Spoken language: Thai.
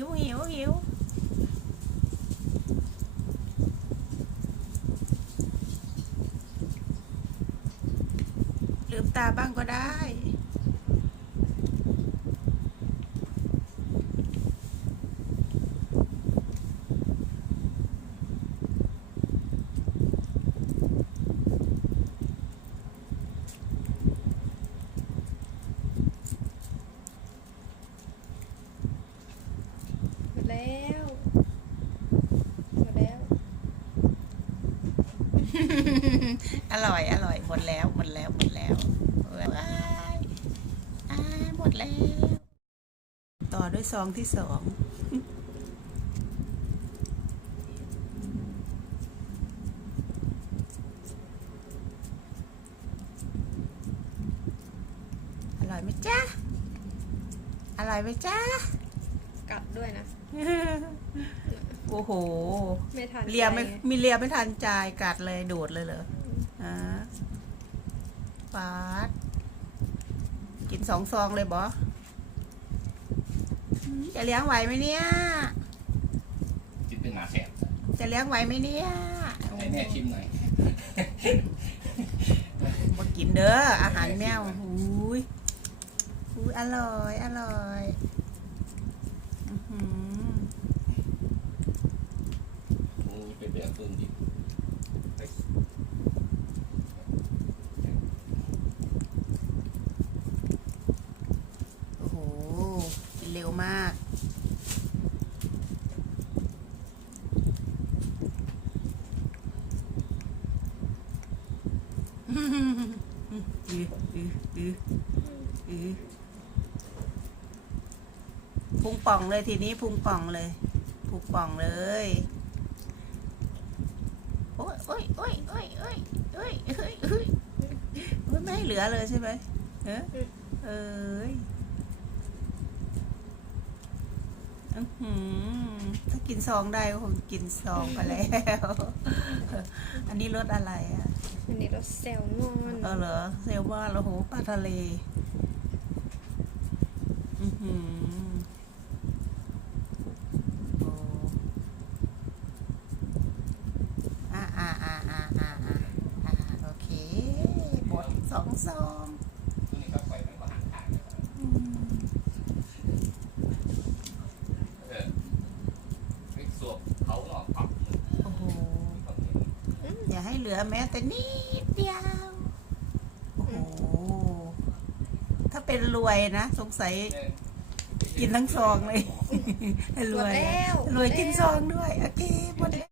หิวหิวหิวลืมตาบ้างก็ได้ หมดแล้วหมดแล้ว อร่อยอร่อยหมดแล้วหมดแล้วหมดแล้วว้ายอ่าหมดแล้ว ต่อด้วยซองที่สองอร่อยไหมจ๊ะอร่อยไหมจ๊ะกัดด้วยนะ โอ้โห ไม่ทันเลียไม่ใจงมีเลียไม่ทันใจายกัดเลยโดดเลยเหรออ่าฟาด กินสองซองเลยบอมจะเลี้ยงไหวไหมเนี่ย จิตเป็นหมาแสบจะเลี้ยงไหวไหมเนี่ยให้แม่ชิมหน่อยมากินเด้ออาหารแมวอุ้ยอุ้ยอร่อย อร่อยอื้อหือ นี่เป็นแบบ ฟืนดิโอ้โห กินเร็วมาก อืออืออืออือพุงป่องเลยทีนี้พุงป่องเลยพุงป่องเลย ยโอ้ยโอ้ยโอ้ยโอ้ยโอ้ยโอ้ยมันไม่เหลือเลยใช่ไหมเออเอ้ยถ้ากินซองได้ก็คงกินซองไปแล้ว อันนี้รสอะไรอะ อันนี้รสแซลมอน เออเหรอแซลมอนโอ้โหปลาทะเล หนอกปับโอ้โหเขาเห็นอย่าให้เหลือแม้แต่นิดเดียว โอ้โห ถ้าเป็นรวยนะ สงสัยเออกินทั้งซองเลยรหมวดยแล้วรวยกินซองด้วย โอเคหมดแล้ว